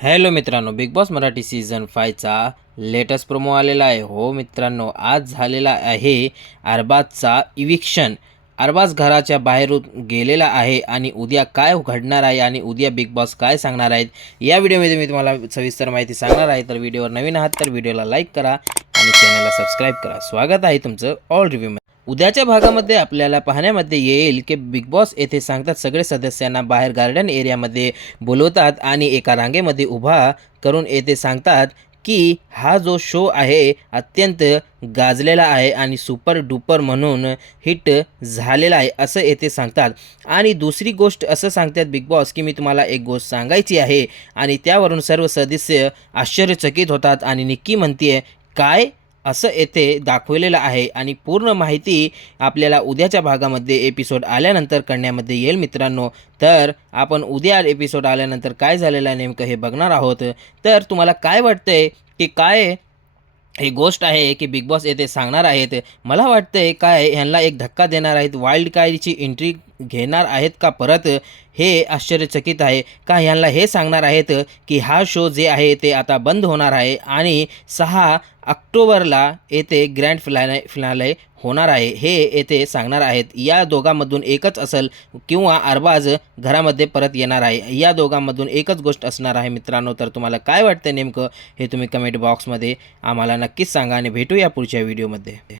Hello मित्रांनो big Boss Marathi season फायचा latest promo आलेला आहे. हो मित्रांनो आज झालेला आहे अरबाजचा इविक्शन अरबाज घराच्या बाहेरून गेलेला आहे आणि उद्या काय घडणार आहे आणि उद्या बिग बॉस काय सांगणार आहेत या व्हिडिओमध्ये मी तुम्हाला सविस्तर माहिती सांगणार आहे. तर व्हिडिओवर नवीन आहात तर व्हिडिओला लाईक करा आणि चॅनलला सबस्क्राईब करा. स्वागत आहे तुमचं ऑल रिव्ह्यू उद्याच्या भागामध्ये आपल्याला पाहण्यामध्ये येईल की बिग बॉस येथे सांगतात सगळे सदस्यांना बाहेर गार्डन एरियामध्ये बोलवतात आणि एका रांगेमध्ये उभा करून येथे सांगतात की हा जो शो आहे अत्यंत गाजलेला आहे आणि सुपर डुपर म्हणून हिट झालेला आहे असं येथे सांगतात. आणि दुसरी गोष्ट असं सांगतात बिग बॉस की मी तुम्हाला एक गोष्ट सांगायची आहे आणि त्यावरून सर्व सदस्य आश्चर्यचकित होतात आणि निक्की म्हणते काय? असं येथे दाखवलेलं आहे. आणि पूर्ण माहिती आपल्याला उद्याच्या भागामध्ये एपिसोड आल्यानंतर करण्यामध्ये येईल मित्रांनो. तर आपण उद्या एपिसोड आल्यानंतर काय झालेलं आहे नेमकं हे बघणार आहोत. तर तुम्हाला काय वाटतंय की काय ही गोष्ट आहे की बिग बॉस येथे सांगणार आहेत? मला वाटतंय काय ह्यांना एक धक्का देणार आहेत. वाईल्ड कार्डची एंट्री घेणार आहेत का? परत हे आश्चर्यचकित आहे. का ह्यांना हे सांगणार आहेत की हा शो जे आहे ते आता बंद होणार आहे आणि सहा ऑक्टोबरला येथे ग्रँड फिनाले फिनाले होणार आहे. हे येथे सांगणार आहेत. या दोघांमधून एकच असेल किंवा अरबाज घरामध्ये परत येणार आहे. या दोघांमधून एकच गोष्ट असणार आहे मित्रांनो. तर तुम्हाला काय वाटतं नेमकं हे तुम्ही कमेंट बॉक्समध्ये आम्हाला नक्कीच सांगा आणि भेटूया पुढच्या व्हिडिओमध्ये